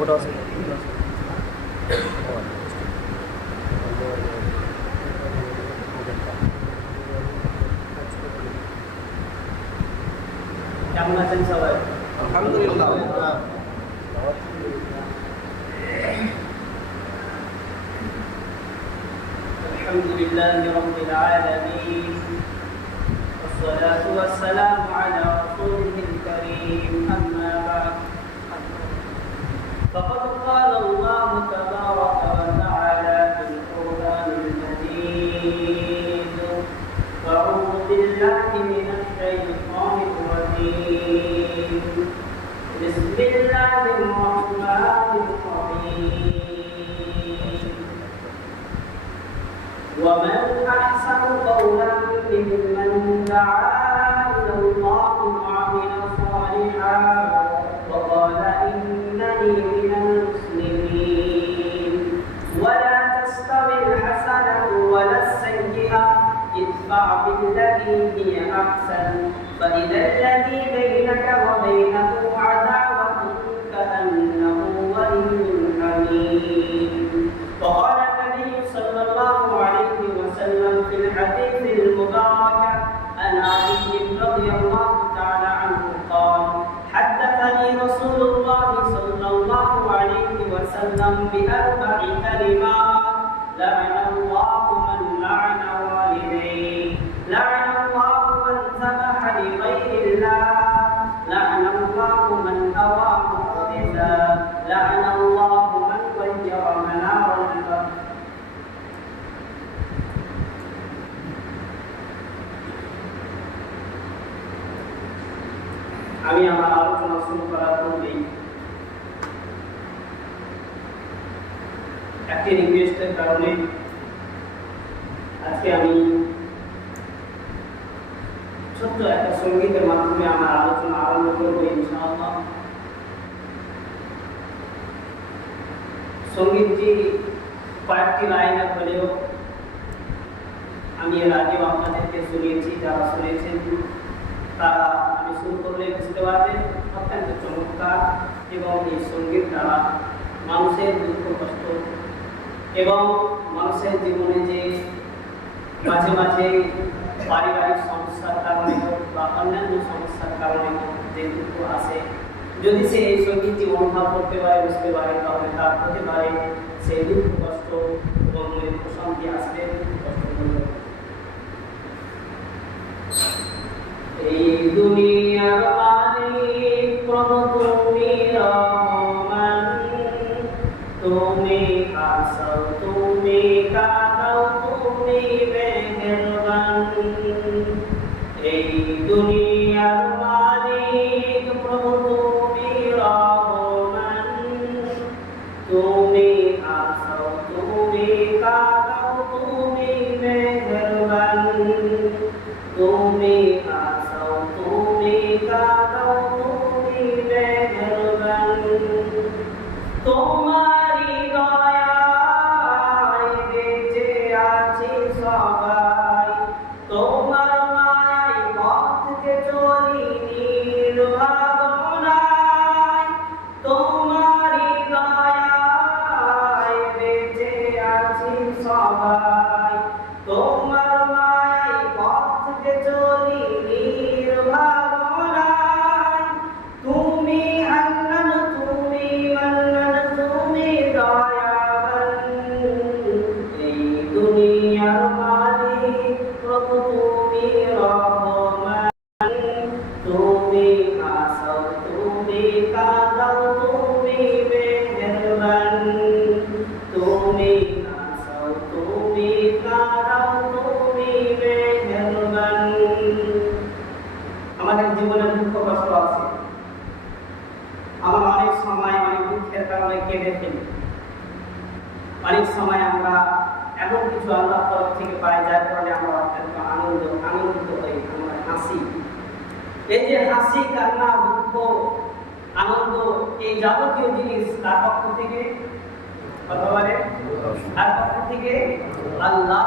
ওটা আছে কেমন আছেন সবাই? আলহামদুলিল্লাহ। আলহামদুলিল্লাহি রাব্বিল আলামিন والصلاة والسلام على رسوله الكريم أما بعد فقد قال الله تبارك وتعالى في القرآن المجيد أعوذ بالله من الشيطان الرجيم بسم الله الرحمن الرحيم ومن أحسن قولا ممن دعا إلى الله وعمل صالحا وقال إنني من المسلمين ولا تستوي الحسنة ولا السيئة ادفع بالتي هي أحسن فإذا الذي بينك وبينه عداوة كأنه ولي حميم وقال النبي صلى الله عليه وسلم في الحديث المبارك عن علي رضي الله تعالى عنه قال حدثني رسول الله صلى الله عليه وسلم بأربع كلمات لعن الله من لعن والديه لعن الله من ذبح لغير الله لعن الله من أوى محدثا لعن الله من غير منار البر আমি আমার আলোচনা শুরু করার পূর্বে একটি রিকোয়েস্টের কারণে আজকে আমি ছোট্ট একটা সঙ্গীতের মাধ্যমে আমার আলোচনা আরম্ভ করবো ইনশাআল্লাহ। সঙ্গীতটি কয়েকটি লাইনে হলেও আমি এর আগেও আপনাদেরকে শুনিয়েছি, যারা শুনেছেন তারা আমি শুরু করলে বুঝতে পারবেন অত্যন্ত চমৎকার এবং এই সঙ্গীত দ্বারা মানুষের দুঃখ কষ্ট এবং মানুষের জীবনে যে মাঝে মাঝে পারিবারিক সমস্যার কারণে হোক বা অন্যান্য সমস্যার কারণে হোক যে দুঃখ আসে, যদি সে এই সঙ্গীতটি অনুভব করতে পারে বুঝতে পারে তাহলে তার হতে পারে সেই দুঃখ কষ্ট এবং প্রশান্তি আসবে কষ্ট করবে। এই দুনিয়ার মালিক প্রভু তুমি রহমান, তুমি হাসাও তুমি কাঁদাও তুমি মেহেরবান। এই দুনিয়ার মালিক প্রভু তুমি রহমান, তুমি হাসাও তুমি কাঁদাও তুমি মেহেরবান। তুমি হাসাও তুমি কাঁদাও তুমি মেহেরবান। তোমারি দয়ায় বেঁচে আছি সবাই, তোমার মায়ায় পথকে চলি নির্ভাবনায়। তোমারি দয়ায় বেঁচে আছি সবাই, তোমার মায়ায় পথকে চলি নির্ভাবনায়। তুমি হান্নান তুমি মান্নান তুমি দয়াবান। এই দুনিয়ার মালিক প্রভু তুমি রহমান, তুমি হাসাও তুমি কাঁদাও তুমি মেহেরবান। তুমি হাসাও তুমি কাঁদাও তুমি মেহেরবান। আমাদের জীবনে দুঃখ কষ্ট আছে, আমরা অনেক সময় অনেক দুঃখের কারণে কেঁদে ফেলি, অনেক সময় আমরা এমন কিছু আল্লাহর তরফ থেকে পাই যার কারণে আমরা অত্যন্ত আনন্দিত হই, আমরা হাসি। এই যে হাসি কান্না দুঃখ আনন্দ এই যাবতীয় জিনিস তার পক্ষ থেকে তার পক্ষ থেকে আল্লাহ।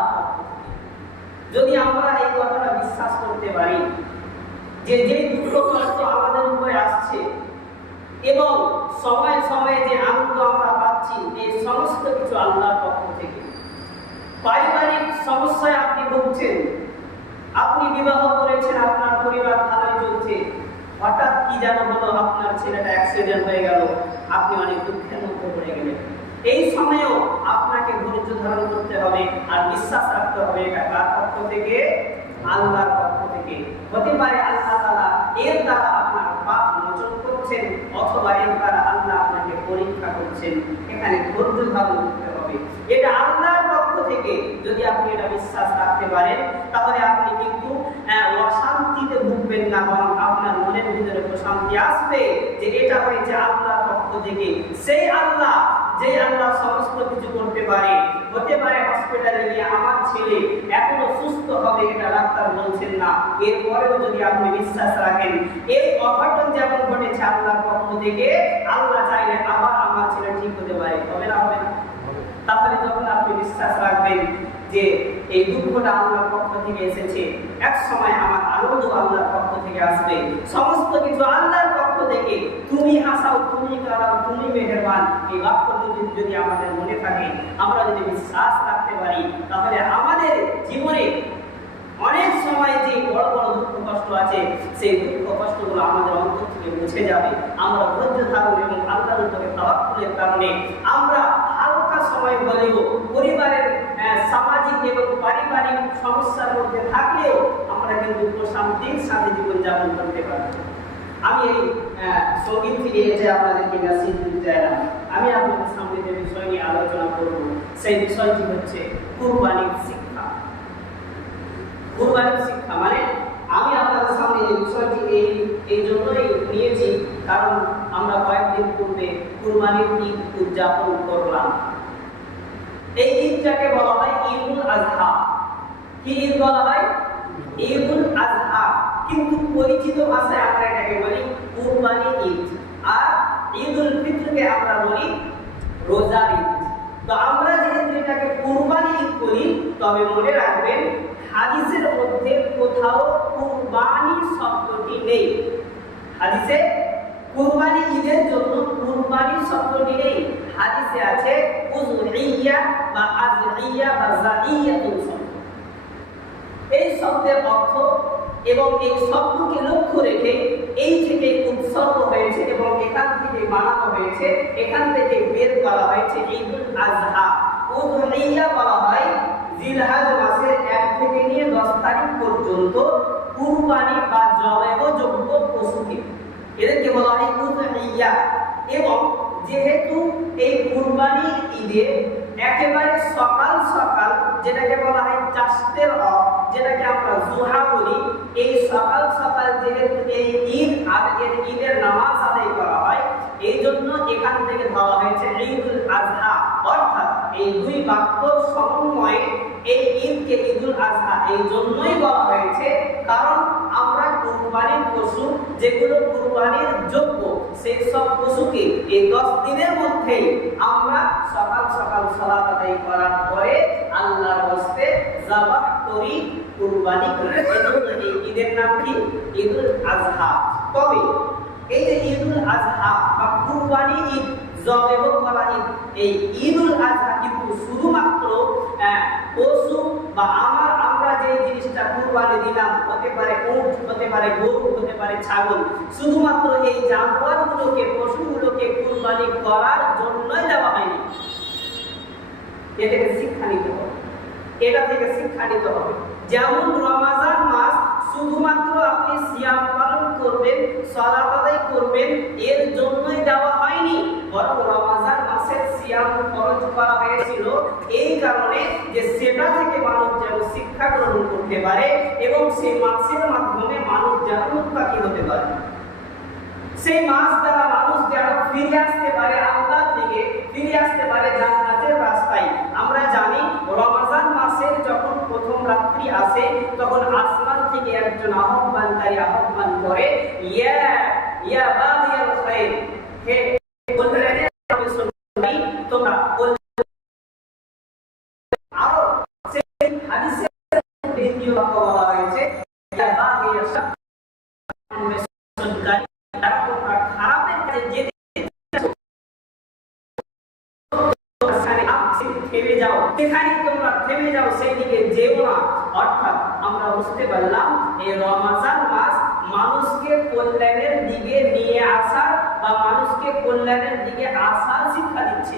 যদি আমরা এই কথাটা বিশ্বাস করতে পারি যে যে দুঃখ কষ্ট আমাদের উপরে আসছে এবং সময়ে সময়ে যে আনন্দ আমরা পাচ্ছি এই সমস্ত কিছু আল্লাহর পক্ষ থেকে। পারিবারিক সমস্যায় আপনি ভুগছেন, আপনি বিবাহ করেছেন, আপনার পরিবার ভালোই চলছে, হঠাৎ কি যেন হলো, আপনার ছেলেটা অ্যাক্সিডেন্ট হয়ে গেল, আপনি অনেক দুঃখের মধ্যে পড়ে গেলেন। এই সময়েও আপনাকে ধৈর্য ধারণ করতে হবে আর বিশ্বাস রাখতে হবে এটা কার পক্ষ থেকে? আল্লাহর পক্ষ থেকে। হতে পারে আল্লাহ তাআলা এর দ্বারা আপনার পাপ মোচন করছেন, অথবা এর দ্বারা আল্লাহ আপনাকে পরীক্ষা করছেন। এখানে ধৈর্য ধারণ করতে হবে। এটা আল্লাহর পক্ষ থেকে। যদি আপনি এটা বিশ্বাস রাখতে পারেন তাহলে আপনি কিন্তু অশান্তিতে ভুগবেন না, বরং আপনার মনের ভিতরে প্রশান্তি আসবে যে এটা হয়েছে আল্লাহর পক্ষ থেকে। সেই আল্লাহ, যে আল্লাহ সমস্ত কিছু করতে পারে। হতে পারে হসপিটালে গিয়ে আমার ছেলে এখনো সুস্থ হবে, এটা ডাক্তার বলছেন না, এরপরেও যদি আপনি বিশ্বাস রাখেন এই অঘটন যেমন ঘটেছে আল্লাহর পক্ষ থেকে, আল্লাহ চাইলে আবার আমার ছেলে ঠিক হতে পারে। হবে না? হবে না? তাহলে যখন আপনি বিশ্বাস রাখবেন যে এই দুঃখটা আল্লাহর পক্ষ থেকে এসেছে, এক সময় আমার আনন্দ আল্লাহর পক্ষ থেকে আসবে, সমস্ত কিছু আল্লাহর পক্ষ থেকে, তুমি হাসাও, তুমি কাঁদাও, তুমি মেহেরবান, এই বাক্য যদি আমাদের মনে থাকে, আমরা যদি বিশ্বাস রাখতে পারি, তাহলে আমাদের জীবনে অনেক সময় যে বড় বড় দুঃখ কষ্ট আছে, সেই দুঃখ কষ্টগুলো আমাদের অন্তর থেকে মুছে যাবে। আমরা ধৈর্য ধারণ এবং আল্লাহর উপরে তাওয়াক্কুলের কারণে আমরা হালকা সময় হলেও পরিবারের সামাজিক এবং পারিবারিক সমস্যার মধ্যে থাকলেও আমরা কিন্তু প্রশান্তির সাথে জীবনযাপন করতে পারব। আমি এই সঙ্গীত ফিরে এসে আপনাদেরকে মেসেজ দিতে চাই না। আমি আপনাদের সামনে যে বিষয় নিয়ে আলোচনা করব সেই বিষয়টি হচ্ছে কুরবানির শিক্ষা। কুরবানির শিক্ষা মানে আমি আপনাদের সামনে এই বিষয়টি এই জন্যই নিয়েছি, কারণ আমরা কয়েকদিন পূর্বে কুরবানির ঈদ উদযাপন করলাম। এই ঈদটাকে বলা হয় ঈদুল আযহা। কি ঈদ বলা হয়? ঈদুল আযহা। কিন্তু পরিচিত ভাষায় আমরা এটাকে বলি কুরবানি ঈদ, আর ঈদুল ফিতরকে আমরা বলি রোজার ঈদ। তো আমরা যেহেতু এটাকে কুরবানি ঈদ বলি, তবে মনে রাখবেন হাদিসের মধ্যে কোথাও কুরবানি শব্দটি নেই। হাদিসে কুরবানি ঈদের জন্য কুরবানি শব্দটি নেই। হাদিসে আছে উযহিয়া বা আযহিয়া বা যাহিয়াতুন শব্দ। এই শব্দের অর্থ এবং এই শব্দকে লক্ষ্য রেখে এই থেকে উৎসর্গ হয়েছে এবং এখান থেকে বানানো হয়েছে, এখান থেকে বের করা হয়েছে ঈদুল আযহা। উযহিয়া বলা হয় জিলহজ মাসের 1 থেকে নিয়ে 10 তারিখ পর্যন্ত কুরবানি বা জবাহযোগ্য পশুকে, এদেরকে বলা হয় উযহিয়া। এবং যেহেতু এই কুরবানি ঈদে একেবারে সকাল সকাল, যেটাকে বলা হয় চাষতের যেটাকে আমরা জুহা বলি, এই সকাল সকাল যেহেতু এই ঈদ আর এর ঈদের নামাজ আদায় করা হয়, এই জন্য এখান থেকে ধরা হয়েছে ঈদুল আযহা। অর্থাৎ এই দুই বাক্যর সমন্বয়ে এই ঈদকে ঈদুল আযহা এই জন্যই বলা হয়েছে, কারণ আমরা কুরবানির পশু যেগুলো কুরবানির যোগ্য, সেই সব পশুকে এই 10 দিনের মধ্যেই আমরা সকাল সকাল সালাত আদায় করার পরে আল্লাহর হস্তে যাবাহ করি, কুরবানি করি। এই ঈদের নাম কি? ঈদুল আযহা। তবে এই যে ঈদুল আযহা বা কুরবানি ঈদ, জবাহ করা ঈদ, এই ঈদুল আযহা কিন্তু শুধুমাত্র পশু বা আমরা যে জিনিসটা কুরবানি দিলাম, হতে পারে উট, হতে পারে গরু, হতে পারে ছাগল, শুধুমাত্র এই জানোয়ারগুলোকে, পশুগুলোকে কুরবানি করার জন্যই দেওয়া হয়নি। এটা থেকে শিক্ষা নিতে হবে, এটা থেকে শিক্ষা নিতে হবে। যেমন রমজান মাস শুধুমাত্র আপনি সিয়াম পালন করবেন, সালাত আদায় করবেন, এর জন্যই দেওয়া হয়নি, বরং রমজান মাসের সিয়াম ফরজ করা হয়েছিল এই কারণে যে সেটা থেকে মানুষ যেন শিক্ষা গ্রহণ করতে পারে এবং সেই মাসের মাধ্যমে মানুষ যেন মুত্তাকি হতে পারে, সেই মাস দ্বারা মানুষ যেন ফিরে আসতে পারে আল্লাহর দিকে, ফিরে আসতে পারে জান্নাতের রাস্তায়। আমরা জানি রমজান মাসের যখন প্রথম রাত্রি আসে, তখন আসমান থেকে একজন আহ্বানকারী আহ্বান করে, ইয়া ইয়া বাগিয়াল খায়র, হে বললেন আমি শুনি তোমরা আরো সেই হাদিসে দ্বিতীয় বাক্য বলা হয়েছে, ইয়া বাগিয়াল শার, সেখানে তোমরা থেমে যাও, সেই দিকে যেও না। অর্থাৎ আমরা বুঝতে পারলাম এই রমজান মাস মানুষকে কল্যাণের দিকে নিয়ে আসা বা মানুষকে কল্যাণের দিকে আসার শিক্ষা দিচ্ছে,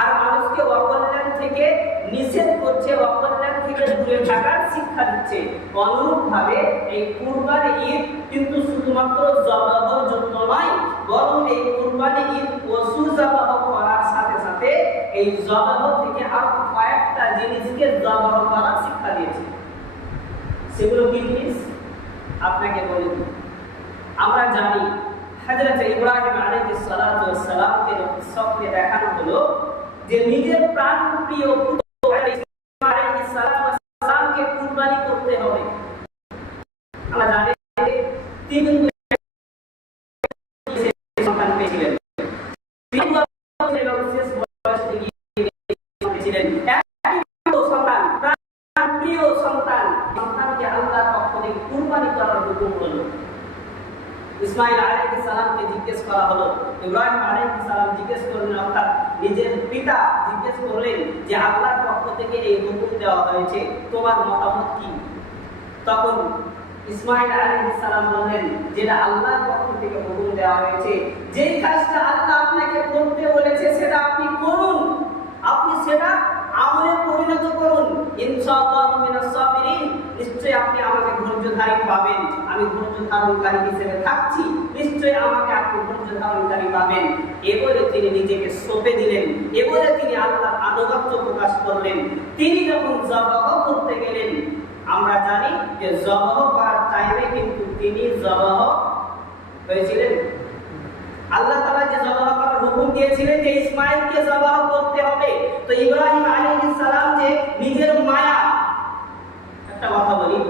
আর মানুষকে অকল্যাণ থেকে নিষেধ করছে, অকল্যাণ থেকে দূরে থাকার শিক্ষা দিচ্ছে। অনুরূপভাবে এই কুরবানি ঈদ কিন্তু শুধুমাত্র জবাহর জন্য নয়, বরং এই কুরবানি ঈদ পশু জবাহ করার সাথে সাথে এই জবাহ থেকে আর কয়েকটা জিনিসকে জবাহ করার শিক্ষা দিয়েছে। সেগুলো কি জিনিস আপনাকে বলে দিই। আমরা জানি হযরত ইব্রাহিম আলাইহিস সালাতু ওয়াস সালামকে স্বপ্নে দেখানো হলো যে নিজের প্রাণপ্রিয় পুত্র ইসমাঈল আলাইহিস সালামকে কুরবানি করতে হবে। আমরা জানি তিনি সন্তান পেয়েছিলেন, তিনি শেষ বয়সে গিয়েছিলেন সন্তান, প্রাণপ্রিয় সন্তান, সন্তানকে আল্লাহর পক্ষ থেকে কুরবানি করার হুকুম হলো। ইসমাঈল আলাইহিস সালামকে জিজ্ঞেস করা হলো, ইব্রাহিম আলাইহিস সালাম জিজ্ঞেস করলেন, অর্থাৎ নিজের পিতা জিজ্ঞেস করলেন যে আল্লাহর পক্ষ থেকে এই হুকুম দেওয়া হয়েছে, তোমার মতামত কি? তখন ইসমাঈল আলাইহিস সালাম বললেন, যেটা আল্লাহর পক্ষ থেকে হুকুম দেওয়া হয়েছে, যেই কাজটা আল্লাহ আপনাকে করতে বলেছে সেটা আপনি করুন, আপনি সেটা আমলে পরিণত করুন। ইনশাআল্লাহু মিনাস সাবিরিন, নিশ্চয়ই আপনি আমাকে ধৈর্যধারী পাবেন, আমি ধৈর্য ধারণকারী হিসেবে থাকছি, নিশ্চয়ই আমাকে আপনি ধৈর্য ধারণকারী পাবেন। এবারে তিনি নিজেকে সঁপে দিলেন, এবারে তিনি আল্লাহর আনুগত্য প্রকাশ করলেন। তিনি যখন জবাহ করতে গেলেন, আমরা জানি যে জবাহ করার টাইমে কিন্তু তিনি জবাহ হয়েছিলেন। আল্লাহ তাআলা যে জবাহ করার হুকুম দিয়েছিলেন যে ইসমাঈলকে জবাহ করতে হবে, তো ইব্রাহিম আলাইহিস সালাম যে নিজের মায়া, একটা কথা বলি,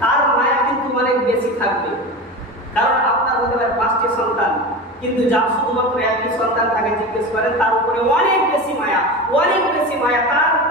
তার মায়া কিন্তু অনেক বেশি থাকবে। কারণ আপনার হতে পারে 5টি সন্তান, কিন্তু যার শুধুমাত্র একটি সন্তান তাকে জিজ্ঞেস করেন, তার উপরে অনেক বেশি মায়া, অনেক বেশি মায়া,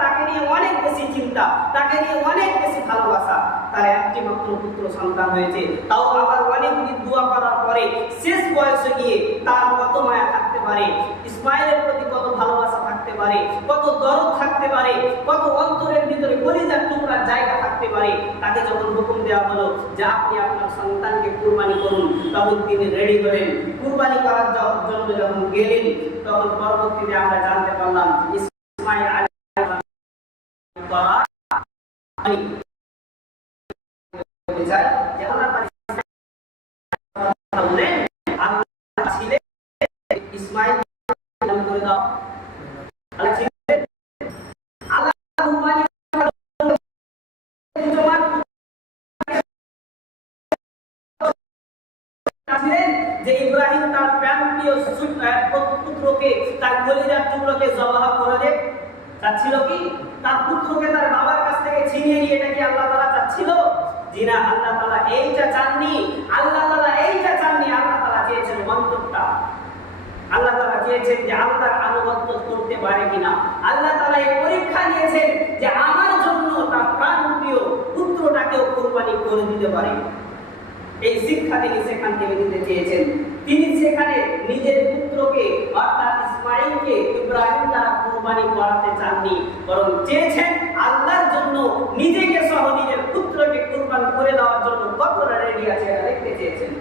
তাকে নিয়ে অনেক বেশি চিন্তা, তাকে নিয়ে অনেক বেশি ভালোবাসা। তার একটি মাত্র পুত্র সন্তান হয়েছে, তাও আবার অনেক দোয়া করার পরে শেষ বয়সে গিয়ে তার কত মায়া থাকতে পারে, ইসমাঈলের প্রতি কত ভালোবাসা থাকতে পারে, কত দরদ থাকতে পারে, কত অন্তরের ভিতরে কলিজার টুকরার জায়গা থাকতে পারে। তাকে যখন হুকুম দেওয়া হলো যে আপনি আপনার সন্তানকে কুরবানি করুন, তখন তিনি রেডি হলেন। কুরবানি করার জন্য যখন গেলেন, তখন পরবর্তীতে আমরা জানতে পারলাম ইসমাঈল আলাইহিস সালাম ইসমাঈল করে দাও, যে ইব্রাহিম তার প্রাণপ্রিয় পুত্রকে, তার কলিজার টুকরোকে জবাহ করে চাচ্ছিল কি? তার পুত্রকে তার বাবার কাছ থেকে ছিনিয়ে নিয়ে, এটা কি আল্লাহ তাআলা চাচ্ছিল? জি না, আল্লাহ তাআলা এইটা চাননি, আল্লাহ তাআলা এইটা চাননি। আল্লাহ তাআলা চেয়েছেন অন্তরটা, আল্লাহ তাআলা চেয়েছেন যে আল্লাহর আনুগত্য করতে পারে কিনা। আল্লাহ তাআলা এই পরীক্ষা নিয়েছেন যে আমার জন্য তার প্রাণপ্রিয় পুত্রটাকেও কুরবানি করে দিতে পারে। এই শিক্ষা তিনি সেখান থেকে নিতে চেয়েছেন। তিনি সেখানে নিজের পুত্রকে অর্থাৎ ইসমাঈলকে ইব্রাহিম দ্বারা কুরবানি করাতে চাননি, বরং চেয়েছেন আল্লাহর জন্য নিজেকে সহ নিজের পুত্রকে কুরবান করে দেওয়ার জন্য কতটা রেডি আছে এটা দেখতে চেয়েছেন।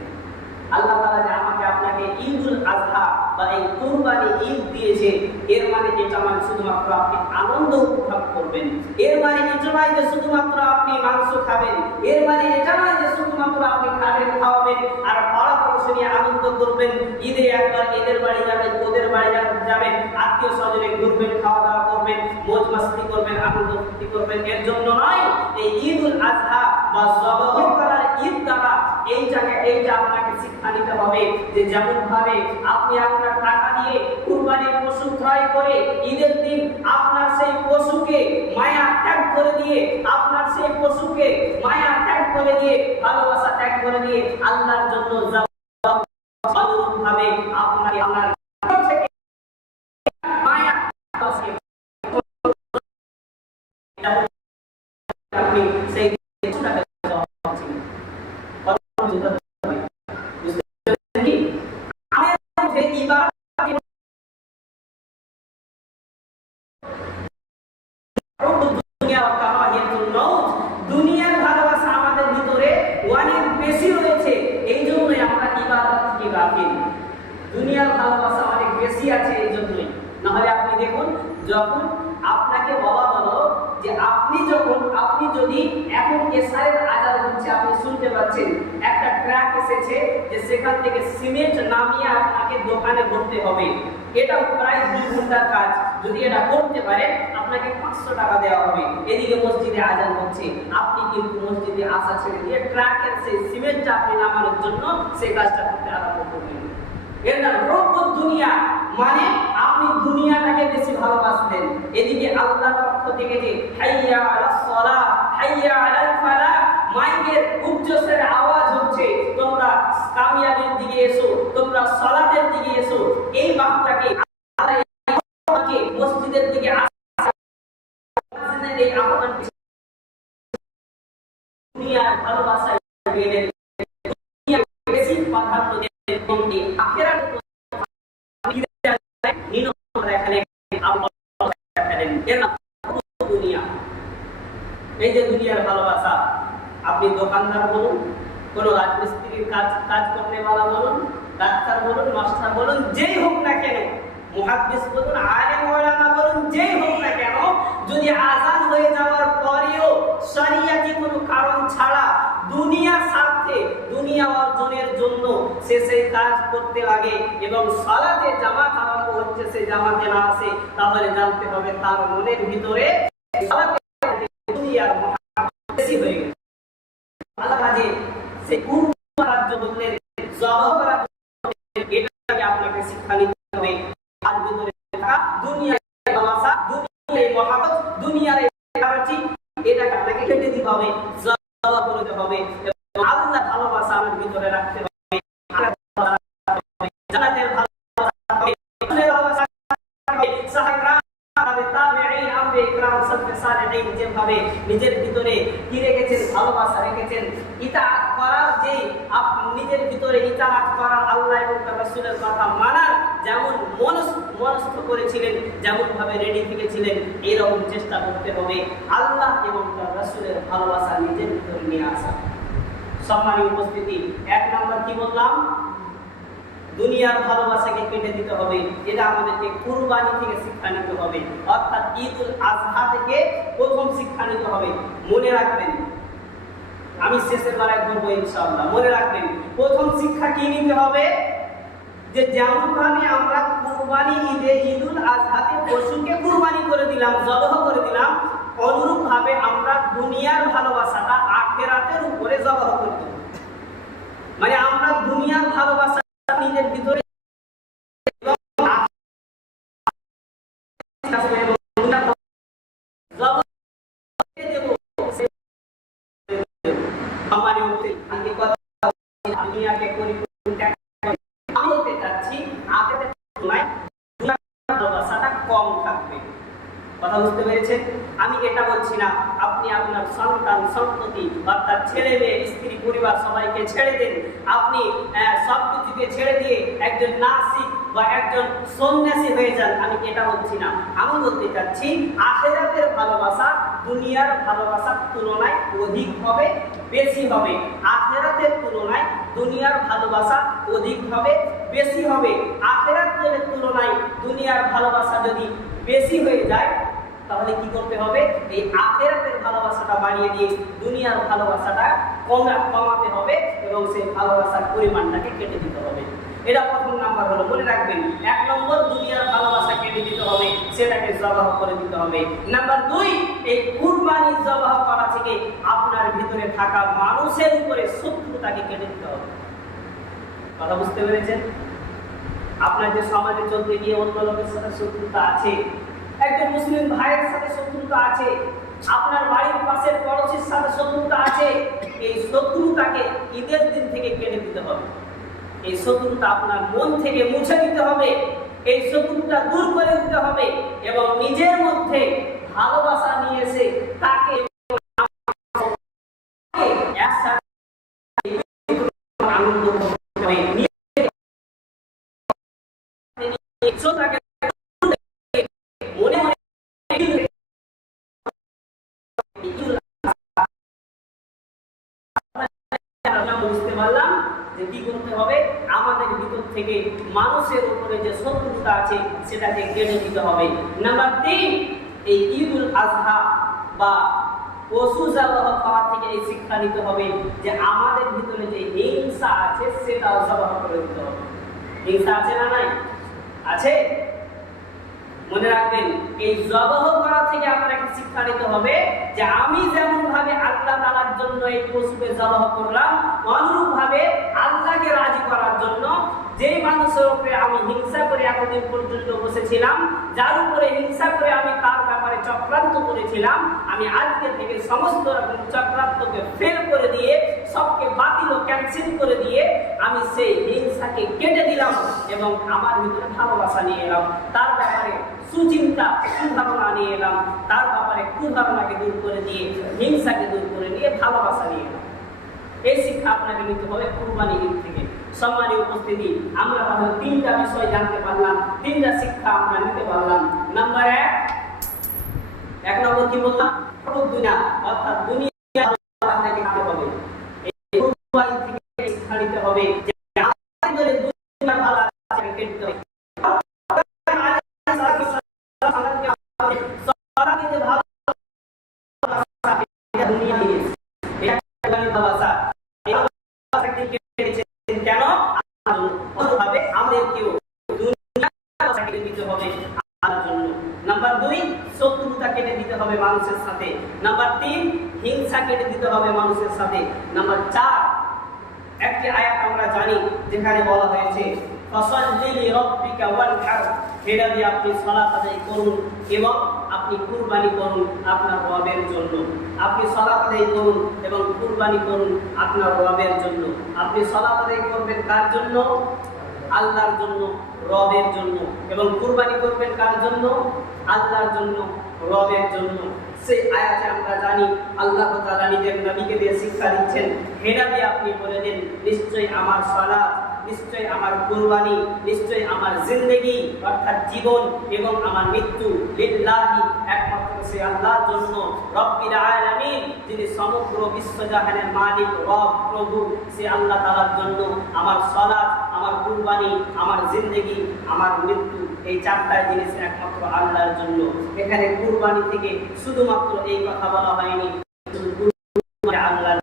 আল্লাহ তাআলা যে আমাকে আপনাকে ঈদুল আযহা বা এই কুরবানি ঈদ দিয়েছে, এর মানে এটা মানে শুধুমাত্র আপনি আনন্দ উপভোগ করবেন, এর মানে এটা নয় যে শুধুমাত্র আপনি মাংস খাবেন, এর মানে এটা নয় যে শুধুমাত্র আপনি খাবেন খাওয়াবেন আর পাড়া পড়শি নিয়ে আনন্দ করবেন। ঈদে একবার এদের বাড়ি যাবেন, ওদের বাড়ি যাবেন, আত্মীয় স্বজনে ঘুরবেন, খাওয়া দাওয়া করবেন, মौज মাস্তি করবেন, আনন্দ ফুর্তি করবেন, এর জন্য নয়। এই ঈদুল আযহা বা জবাহ করার ঈদ দ্বারা এইটা আপনাকে শিক্ষা নিতে হবে যে যেমন ভাবে আপনি আপনার টাকা দিয়ে কুরবানির পশু ক্রয় করে ঈদের দিন আপনার সেই পশুকে মায়া ত্যাগ করে দিয়ে, আপনার সেই পশুকে মায়া ত্যাগ করে দিয়ে, ভালোবাসা ত্যাগ করে দিয়ে আল্লাহর জন্য ভাবে আপনাকে আপনার থেকে মায়া আপনি সেই বেশি রয়েছে, এই জন্যই আমরা ইবাদত থেকে গাফিল। দুনিয়ার ভালোবাসা অনেক বেশি আছে এই জন্যই। নাহলে আপনি দেখুন, যখন আপনাকে বলা হলো যে আপনি যদি এখন এসআইয়ের আজাদ হচ্ছে, আপনি শুনতে পাচ্ছেন একটা ট্রাক এসেছে যে সেখান থেকে সিমেন্ট নামিয়ে আপনাকে দোকানে ভরতে হবে, এটা প্রায় 2 ঘন্টার কাজ। যদি এটা করতে পারে আপনাকে 500 টাকা দেওয়া হবে। এদিকে মসজিদে আজান হচ্ছে, আপনি কিন্তু মসজিদে আসা ছেড়ে দিয়ে ট্রাকের সেই সিমেন্টটা আপনি নামানোর জন্য সেই কাজটা করতে আরম্ভ করবেন। এর নাম রব্ব দুনিয়া, মানে আপনি দুনিয়াটাকে বেশি ভালোবাসলেন। এদিকে আল্লাহর পক্ষ থেকে যে হাইয়া আলাস সালাহ, হাইয়া আলাল ফালাহ, মাইকের উচ্চস্বরে আওয়াজ হচ্ছে, তোমরা কামিয়াবির দিকে এসো, তোমরা সালাতের দিকে এসো, এই বার্তাকে আল্লাহকে মসজিদের দিকে এই আহ্বান দুনিয়ার ভালোবাসা গেলেন, দুনিয়া বেশি প্রাধান্য দেন, আখিরাত এই যে দুনিয়ার ভালোবাসা, আপনি দোকানদার বলুন, কোন রাজমিস্ত্রির কাজ করতে वाला বলুন, ডাক্তার বলুন, মাস্টার বলুন, যেই হোক না কেন, মুহাদ্দিস বলুন, আলেম ওলামা বলুন, যেই হোক না কেন, যদি আযান হয়ে যাওয়ার পরেও শরিয়াতি কোনো কারণ ছাড়া দুনিয়ার স্বার্থে, দুনিয়া অর্জনের জন্য সে সেই কাজ করতে লাগে এবং সালাতে জামাত আরম্ভ হচ্ছে, সে জামাতে না আসে, তাহলে জানতে হবে তার মনের ভিতরে দুনিয়ার মহাব্বত বেশি হয়ে গেছে। আল্লাহ কাজে সে কুরবান বললেন, জবাব করার এটাকে আপনাকে শিক্ষা নিতে হবে। আর ভিতরে থাকা দুনিয়ার ভালোবাসা, দুনিয়ার মহাব্বত, দুনিয়ার প্রায়োরিটি, এটাকে আপনাকে কেটে দিতে হবে, জবাব করতে হবে এবং আল্লাহর ভালোবাসা আমার ভিতরে রাখতে হবে। জান্নাতের ভালোবাসা হবে, রাসূলের ভালোবাসা হবে, সাহাবায়ে তাবেঈন, আমবে ইকরাম, সালফে সালেহিন যেভাবে নিজের ভিতরে কি রেখেছেন, ভালোবাসা রেখেছেন, ইতাআত করার, যে নিজের ভিতরে ইতাআত করার, আল্লাহ এবং তার রাসূলের কথা মানার যেমন মনস্থ করেছিলেন, যেমন ভাবে রেডি থেকেছিলেন, এরকম চেষ্টা করতে হবে আল্লাহ এবং তার রাসূলের ভালোবাসা নিজের ভিতরে নিয়ে আসা। সম্মানিত উপস্থিতি, 1 নম্বর কি বললাম? দুনিয়ার ভালোবাসাকে কেটে দিতে হবে। এটা আমাদেরকে কুরবানি থেকে শিক্ষা নিতে হবে, অর্থাৎ ঈদুল আজহা থেকে প্রথম শিক্ষা নিতে হবে। মনে রাখবেন, আমি শেষের বেলায় বলবো ইনশাআল্লাহ, মনে রাখবেন প্রথম শিক্ষা কি নিতে হবে, যে যেমন ভাবে আমরা কুরবানি ঈদে ঈদুল আজহাতে পশুকে কুরবানি করে দিলাম, জবাহ করে দিলাম, অনুরূপ ভাবে আমরা দুনিয়ার ভালোবাসাটা আখিরাতের উপরে জবাহ করতে হবে। মানে আমরা দুনিয়ার ভালোবাসা নিজের ভিতরে কথা বুঝতে পেরেছেন? আমি এটা বলছি না আপনি আপনার সন্তান সন্ততি অর্থাৎ ছেলে মেয়ে স্ত্রী পরিবার সবাইকে ছেড়ে দেন, আপনি সব কিছুকে ছেড়ে দিয়ে একজন নাসিক বা একজন সন্ন্যাসী হয়ে যান, আমি এটা বলছি না। আমি বলতে চাচ্ছি আখিরাতের ভালোবাসা দুনিয়ার ভালোবাসার তুলনায় অধিক হবে, বেশি হবে। আখিরাতের তুলনায় দুনিয়ার ভালোবাসা অধিক হবে, বেশি হবে। আখিরাতের তুলনায় দুনিয়ার ভালোবাসা যদি বেশি হয়ে যায় তাহলে কি করতে হবে? এই আখিরাতের ভালোবাসাটা বাড়িয়ে দিয়ে দুনিয়ার ভালোবাসাটা কমাতে হবে এবং সেই ভালোবাসার পরিমাণটাকে কেটে দিতে হবে। এটা প্রথম নাম্বার হলো, মনে রাখবেন। 1 নম্বর দুনিয়ার ভালোবাসা কেটে দিতে হবে, সেটাকে জবাহ করে দিতে হবে। নাম্বার 2, এই কুরবানি জবাহ করা থেকে আপনার ভিতরে থাকা মানুষের উপরে শত্রুতাকে কেটে দিতে হবে। কথা বুঝতে পেরেছেন? আপনার যে সমাজে চলতে গিয়ে অন্য লোকের সাথে শত্রুতা আছে, একজন মুসলিম ভাইয়ের সাথে শত্রুতা আছে, আপনার বাড়ির পাশের পড়োশির সাথে শত্রুতা আছে, এই শত্রুতাকে ঈদের দিন থেকে কেটে দিতে হবে। এই শত্রুতা আপনার মন থেকে মুছে দিতে হবে, এই শত্রুতা দূর করে দিতে হবে এবং নিজের মধ্যে ভালোবাসা নিয়ে এসে তাকে আনন্দ করতে হবে। বুঝতে পারলাম যে কি করতে হবে, আমাদের ভিতর থেকে মানুষের উপরে যে শত্রুতা আছে সেটাকে কেটে দিতে হবে। নাম্বার 3, এই ঈদুল আজহা বা পশু জবাহ করা থেকে এই শিক্ষা নিতে হবে যে আমাদের ভিতরে যে হিংসা আছে সেটাও জবাহ করে দিতে হবে। হিংসা আছে না নাই? আছে। মনে রাখবেন, এই জবাহ করা থেকে আপনাকে শিক্ষা নিতে হবে যে আমি যেমন ভাবে আল্লাহ তাআলার জন্য এই পশুকে জবাহ করলাম, অনুরূপ ভাবে আল্লাহকে রাজি করার জন্য যে মানুষের উপরে আমি হিংসা করে এতদিন পর্যন্ত বসেছিলাম, যার উপরে হিংসা করে আমি তার ব্যাপারে চক্রান্ত করেছিলাম, আমি আজকে থেকে সমস্ত রকম চক্রান্তকে ফেল করে দিয়ে, সবকে বাতিল ও ক্যান্সেল করে দিয়ে আমি সেই হিংসাকে কেটে দিলাম এবং আমার ভিতরে ভালোবাসা নিয়ে এলাম। তার ব্যাপারে সুচিন্তা, সুধারণা নিয়ে এলাম। তার ব্যাপারে কুধারণাকে দূর করে দিয়ে, হিংসাকে দূর করে দিয়ে ভালোবাসা নিয়ে এলাম। এই শিক্ষা আপনাকে নিতে হবে কুরবানির ঈদ থেকে। সম্মানীয় উপস্থিতি, আমরা তাহলে 3টা বিষয় জানতে পারলাম, 3টা শিক্ষা আমরা নিতে পারলাম। নাম্বার 1 নম্বর কি বললাম? দুনিয়া, অর্থাৎ দুনিয়া আপনাকে নিতে হবে। এই কুরবানি থেকে শিক্ষা নিতে হবে যে আমাদের দুনিয়া ভালো আছে কেটে হবে। নাম্বার 2, শত্রুতা কেটে দিতে হবে মানুষের সাথে। নাম্বার 3, হিংসা কেটে দিতে হবে মানুষের সাথে। নাম্বার 4, একটি আয়াত আমরা জানি যেখানে বলা হয়েছে ফাসাল্লি লিরাব্বিকা ওয়ানহার, এটা দিয়ে আপনি সালাত আদায় করুন এবং আপনি কুরবানি করুন আপনার রবের জন্য। আপনি সালাত আদায় করুন এবং কুরবানি করুন আপনার রবের জন্য। আপনি সালাত আদায় করবেন কার জন্য? আল্লাহর জন্য, রবের জন্য। এবং কুরবানি করবেন কার জন্য? আল্লাহর জন্য, রবের জন্য। সেই আয়াতে আমরা জানি আল্লাহ তাআলা নিজের নবীকে দিয়ে শিক্ষা দিচ্ছেন, এটা দিয়ে আপনি বলে দেন নিশ্চয়ই আমার সালাত, নিশ্চয়ই আমার কুরবানি, নিশ্চয়ই আমার জিন্দেগি অর্থাৎ জীবন এবং আমার মৃত্যু লিল্লাহি, একমাত্র সেই আল্লাহর জন্য, রব্বিল আলামিন, যিনি সমগ্র বিশ্বজাহানের মালিক, রব, প্রভু, সেই আল্লাহ তাআলার জন্য আমার সালাত, আমার কুরবানি, আমার জিন্দেগি, আমার মৃত্যু, এই 4টা জিনিস একমাত্র আল্লাহর জন্য। এখানে কুরবানি থেকে শুধুমাত্র এই কথা বলা হয়নি, আল্লাহ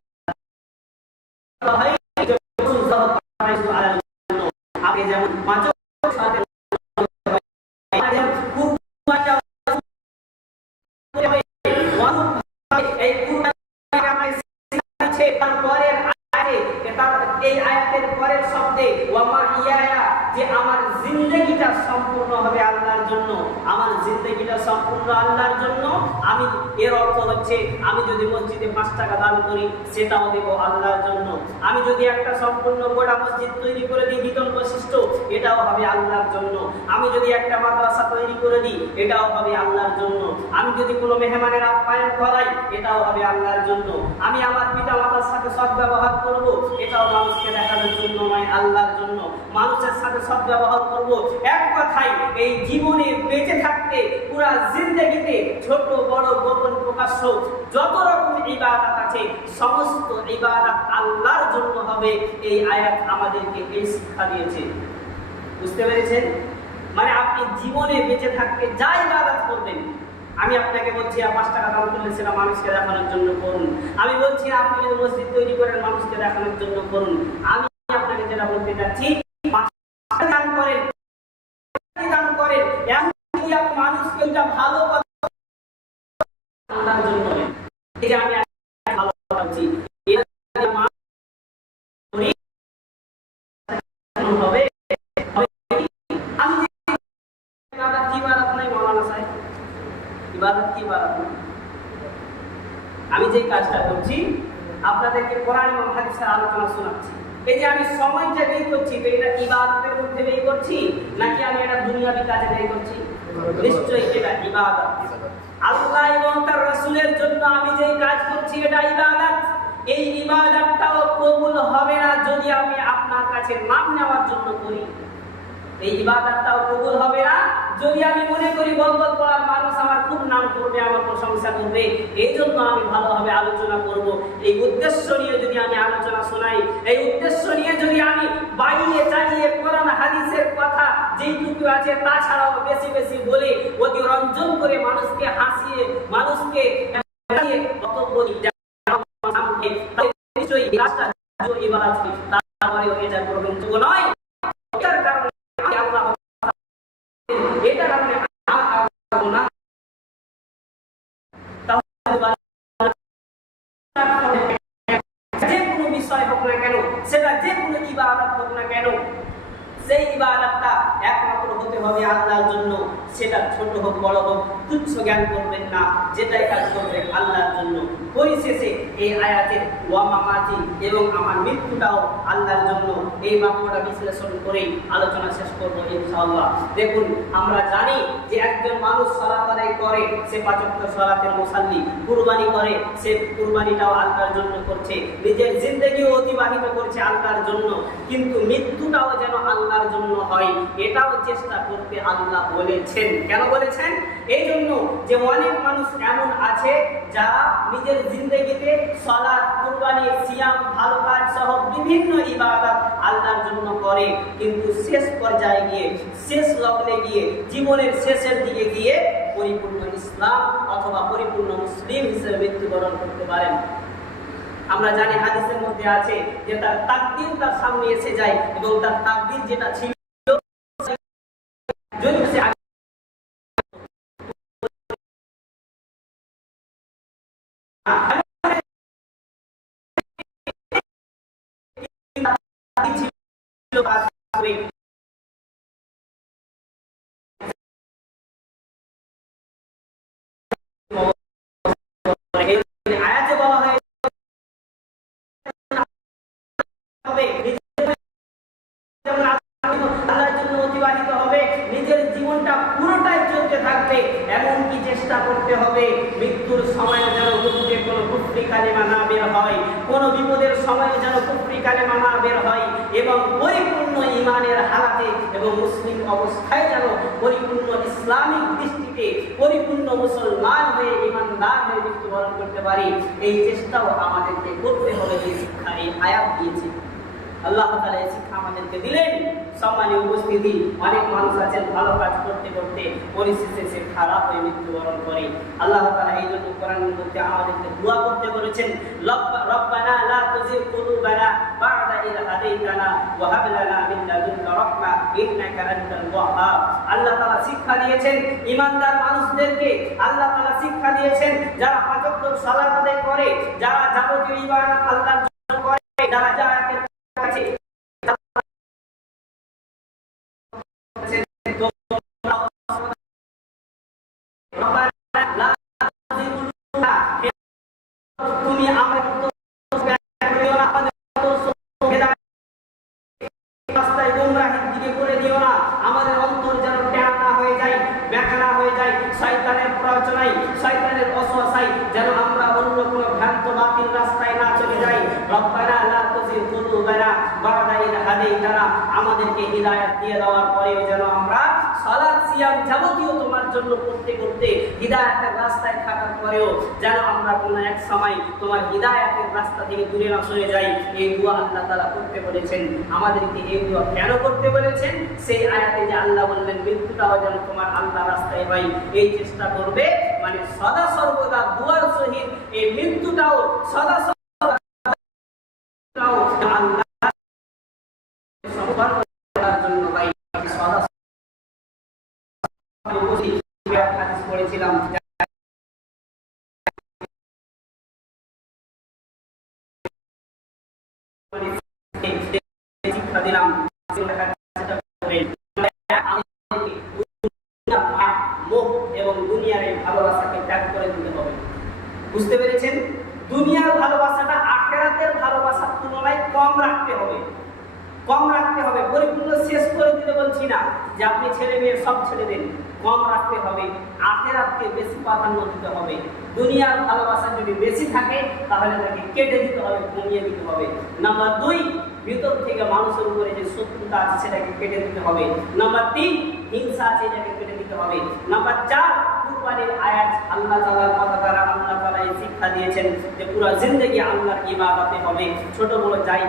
যেমন এই আয়াতের পরের শব্দে ওয়ামা ইয়ায়া, যে আমার জিন্দেগিটা সম্পূর্ণ হবে আল্লাহর জন্য, আমার জিন্দেগিটা সম্পূর্ণ আল্লাহর জন্য। আমি এর অর্থ হচ্ছে আমি যদি মসজিদে 5 টাকা দান করি সেটাও দেব আল্লাহর জন্য। আমি যদি একটা সম্পূর্ণ গোটা মসজিদ তৈরি করে দিই বিতন বৈশিষ্ট্য, এটাও হবে আল্লাহর জন্য। আমি যদি একটা মাদ্রাসা তৈরি করে দিই এটাও হবে আল্লাহর জন্য। আমি যদি কোনো মেহমানের আপ্যায়ন করাই এটাও হবে আল্লাহর জন্য। আমি আমার পিতা মাতার সাথে সদ্ব্যবহার করব, এটাও মানুষকে দেখানোর জন্য নয়, আল্লাহর জন্য। মানুষের সাথে সদ্ব্যবহার করব, এক কথায় এই জীবনে বেঁচে থাকতে পুরা জিন্দেগিতে ছোট বড় গোপন প্রকাশ্য যত রকম ইবাদত আছে সমস্ত ইবাদত আল্লাহর জন্য হবে। এই আয়াত আমাদেরকে এই শিক্ষা দিয়েছে। বুঝতে পেরেছেন? মানে আপনি জীবনে বেঁচে থাকতে যা ইবাদত করবেন, আমি আপনাকে বলছি 5 টাকা দান করলে সেটা মানুষকে দেখানোর জন্য করুন। আমি বলছি আপনি যদি মসজিদ তৈরি করেন মানুষকে দেখানোর জন্য করুন। আমি আপনাকে যেটা বলতে চাচ্ছি, দান করেন, দান করেন, এমনকি আপনি মানুষকে একটা ভালো কথা আল্লাহর জন্য। এই যে আমি ভালো বলছি হবে, আমি ইবাদত কি ইবাদত নাই মাওলানা সাহেব, ইবাদত কি ইবাদত নাই। আমি যে কাজটা করছি আপনাদেরকে কোরআন এবং হাদিসের আলোচনা শোনাচ্ছি, এই যে আমি সময়টা ব্যয় করছি, তো এটা ইবাদতের মধ্যে ব্যয় করছি নাকি আমি এটা দুনিয়াবি কাজে ব্যয় করছি? নিশ্চয়ই এটা ইবাদত। আল্লাহ এবং তার রাসূলের জন্য আমি যে কাজ করছি এটা ইবাদত। এই ইবাদতটাও কবুল হবে না যদি আমি আপনার কাছে নাম নেওয়ার জন্য করি। এই ইবাদতটাও কবুল হবে না যদি আমি মনে করি বলবল পড়ার মানুষ আমার খুব নাম করবে, আমার প্রশংসা করবে, এই জন্য আমি ভালোভাবে আলোচনা করব, এই উদ্দেশ্য নিয়ে যদি আমি আলোচনা শোনাই, এই উদ্দেশ্য নিয়ে যদি আমি বাইরে চালিয়ে কোরআন হাদিসের কথা যেইটুকু আছে তাছাড়াও বেশি বেশি বলে অতি রঞ্জন করে মানুষকে হাসিয়ে মানুষকে নিশ্চয়ই রাস্তা ইবাদত তারপরেও এটা গ্রহণযোগ্য নয়। এটার কারণে আল্লাহ এটার কারণে না যে কোনো বিষয় হোক না কেন, সেটা যে কোনো ইবাদত হোক না কেন, সেই ইবাদতটা একমাত্র হতে হবে আল্লাহর জন্য। সেটা ছোট হোক বড় হোক তুচ্ছ জ্ঞান করবেন না, যেটাই কাজ করবেন আল্লাহর জন্য। পরিশেষে এই আয়াতের ওয়া মামাতি এবং আমার মৃত্যুটাও আল্লাহর জন্য, এই বাক্যটা বিশ্লেষণ করেই আলোচনা শেষ করবো ইনশাআল্লাহ। দেখুন, আমরা জানি যে একজন মানুষ সালাত আদায় করে, সে পাঁচ ওয়াক্ত সালাতের মুসাল্লি, কুরবানি করে, সে কুরবানিটাও আল্লাহর জন্য করছে, নিজের জিন্দেগিও অতিবাহিত করছে আল্লাহর জন্য, কিন্তু মৃত্যুটাও যেন আল্লাহর জন্য হয় এটাও চেষ্টা করতে আল্লাহ বলেছেন। কেন বলেছেন? এই জন্য যে অনেক মানুষ এমন আছে যারা নিজের জিন্দেগিতে সালাত, কুরবানি, সিয়াম, ভালো কাজ সহ বিভিন্ন ইবাদত আল্লাহর জন্য করে, কিন্তু শেষ পর্যায়ে গিয়ে, শেষ লগ্নে গিয়ে, জীবনের শেষের দিকে গিয়ে পরিপূর্ণ ইসলাম অথবা পরিপূর্ণ মুসলিম হিসেবে মৃত্যুবরণ করতে পারেন। আমরা জানি হাদিসের মধ্যে আছে যে তার তাকদীর তার সামনে এসে যায় এবং তার তাকদীর যেটা ছিল যদি সে আয়াতে বলা হয় আল্লাহর জন্য অতিবাহিত হবে, নিজের জীবনটা পুরোটাই চলতে থাকবে, এমনকি চেষ্টা করতে হবে মৃত্যুর সময় যেন মুখে কোনো কুফরি কালেমা না বের হয়, কোনো বিপদের সময় যেন কুফরি কালেমা না বের হয়, এবং পরিপূর্ণ ঈমানের হালাতে এবং মুসলিম অবস্থায় যেন পরিপূর্ণ ইসলামিক দৃষ্টিতে পরিপূর্ণ মুসলমান হয়ে ঈমানদার হয়ে মৃত্যুবরণ করতে পারি। এই চেষ্টাও আমাদেরকে করতে হবে, যে শিক্ষা এই আয়াত দিয়েছে আল্লাহ তাআলা এই শিক্ষা আমাদেরকে দিলেন। সম্মানীয় উপস্থিতি, অনেক মানুষ আছেন ভালো কাজ করতে করতে পরিশেষে সে খারাপ হয়ে মৃত্যুবরণ করে। আল্লাহ তাআলা এই জন্য কোরআনের মধ্যে আমাদেরকে দোয়া করতে বলেছেন, রব্বানা লা তুযিগ কুলুবানা বা'দা ইয হাদাইতানা ওয়া হাব লানা মিন লাদুনকা রাহমা ইন্নাকা আনতাল ওয়াহ্হাব। আল্লাহ তাআলা শিক্ষা দিয়েছেন ঈমানদার মানুষদেরকে, আল্লাহ তাআলা শিক্ষা দিয়েছেন যারা পাঁচ ওয়াক্ত সালাত আদায় করে, যারা যাবতীয় ইবাদত আল্লাহর জন্য করে, যারা জান্নাতের কাছে তুমি আমার রাস্তায় গোমরাহির দিকে করে দিও না, আমাদের অন্তর যেন টেরা হয়ে যায়, বেকানা হয়ে যায় শয়তানের প্ররোচনায়, শয়তানের ওয়াসওয়াসায়, যেন আমরা অন্য কোনো ভ্রান্ত বাতিল রাস্তায় না চলে যাই। রব্বানা লা তুযিগ কুলুবানা বা'দা ইয হাদাইতানা, আমাদেরকে হিদায়াত দিয়ে দেওয়ার পরেও যেন আমরা সালাত, সিয়াম যাবতীয় তোমার জন্য করতে করতে হিদায়াতের রাস্তায় থাকার পরেও যেন আমরা কোনো এক সময় তোমার হিদায়াতের রাস্তা থেকে দূরে না সরে যাই। এই দোয়া আল্লাহ তাআলা করতে বলেছেন। আমাদেরকে এই দোয়া কেন করতে বলেছেন? সেই আয়াতে যে আল্লাহ বললেন মৃত্যুটাও যেন তোমার আল্লাহ রাস্তায় হয়, এই চেষ্টা করবে, মানে সদা সর্বদা দুয়ার সহিত এই মৃত্যুটাও সদা সর্বদা আল্লাহ সম্মান করার জন্য হয়। সদা হাদিস পড়েছিলাম, শিক্ষা দিলাম, এবং দুনিয়ার এই ভালোবাসাকে ত্যাগ করে দিতে হবে। বুঝতে পেরেছেন? দুনিয়ার ভালোবাসাটা আখিরাতের ভালোবাসার তুলনায় কম রাখতে হবে, কম রাখতে হবে। পরিপূর্ণ শেষ করে দিতে বলছি না যে আপনি ছেলে মেয়ে সব ছেড়ে দেন, কম রাখতে হবে, আখিরাতকে বেশি প্রাধান্য দিতে হবে। দুনিয়ার ভালোবাসা যদি বেশি থাকে তাহলে তাকে কেটে দিতে হবে, কমিয়ে দিতে হবে। নাম্বার 2, ভিতর থেকে মানুষের উপরে যে শত্রুতা আছে সেটাকে কেটে দিতে হবে। নাম্বার 3, হিংসা আছে এটাকে কেটে দিতে হবে। নাম্বার 4, পূর্ব কোরআনের আয়াত আল্লাহ তাআলার কথা দ্বারা আল্লাহ তাআলা এই শিক্ষা দিয়েছেন যে পুরো জিন্দেগি আল্লাহর ইবাদতে হবে, ছোট বড় যাই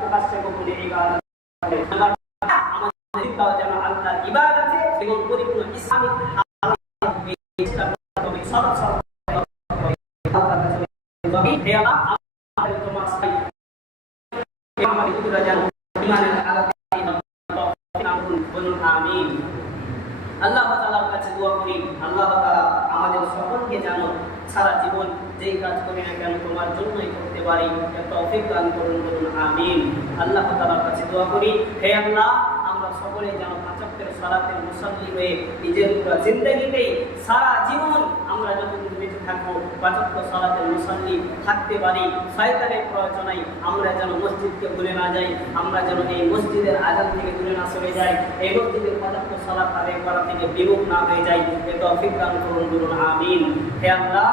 প্রকাশ্যে গোপনে ইবাদত হবে। আমাদের যেন আল্লাহর ইবাদতে এবং পরিপূর্ণ ইসলামিক আল্লাহ তাআলার কাছে দোয়া করি, আল্লাহ তাআলা আমাদের সকলকে যেন সারা জীবন যেই কাজ করি না কেন তোমার জন্যই করতে পারি, তৌফিক দান করুন, বলুন আমিন। আল্লাহ তাআলার কাছে দোয়া করি, হে আল্লাহ আমরা সকলে যেন পাঁচ ওয়াক্তের সালাতের মুসাল্লি হয়ে নিজের পুরো জিন্দেগিতেই সারা জীবন আমরা যতদিন বেঁচে থাকবো পাঁচ ওয়াক্ত সালাতের মুসাল্লি থাকতে পারি। শয়তানের প্ররোচনায় আমরা যেন মসজিদকে ভুলে না যাই, আমরা যেন এই মসজিদের আযান থেকে দূরে না সরে যাই, এই মসজিদের পাঁচ ওয়াক্ত সালাত আদায় করা থেকে বিমুখ না হয়ে যাই, তৌফিক দান করুন, বলুন আমিন। হে আল্লাহ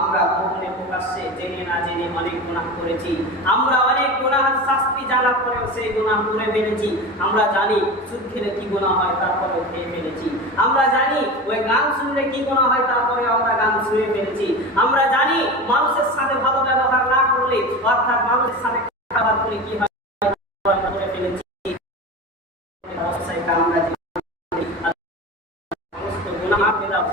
আমরা গোপনে প্রকাশ্যে জেনে না জেনে অনেক গুনাহ করেছি, আমরা অনেক গুনাহের শাস্তি জানার পরেও সেই গুনাহ করে ফেলেছি। আমরা জানি সুদ খেলে কি গুনাহ হয় তারপরেও খেয়ে ফেলেছি, আমরা জানি ওই গান শুনলে কি গুনাহ হয় তারপরে আমরা গান শুনে ফেলেছি, আমরা জানি মানুষের সাথে ভালো ব্যবহার না করলে অর্থাৎ মানুষের সাথে খাবার করে কি হয় করে ফেলেছি। আমরা সমস্ত গুনাহ পেলাম,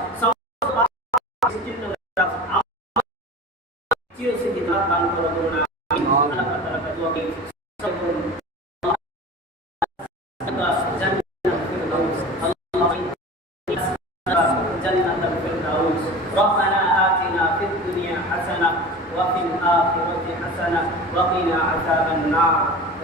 দান করো করুন আমিন। আল্লাহ তাআলা কা দুআ করি জান্নাতুল ফিরদাউস। রব্বানা আতিনা ফিদ দুনিয়া হাসানাহ ওয়া ফিল আখিরাতি হাসানাহ ওয়া কিনা আযাবান নার।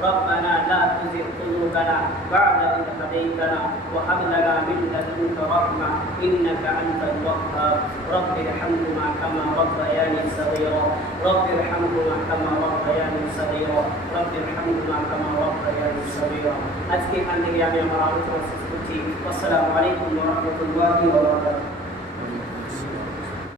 ربنا لا تزغ قلوبنا بعد إذ هديتنا وهب لنا من لدنك رحمة إنك أنت الوهاب. رب ارحمهما كما ربياني صغيرا رب ارحمهما كما ربياني صغيرا رب ارحمهما كما ربياني صغيرا. আজকে এখান থেকে আমি আমার আলোচনা শেষ করছি। আসসালামু আলাইকুম ওয়া রাহমাতুল্লাহি ওয়া বারাকাতুহু।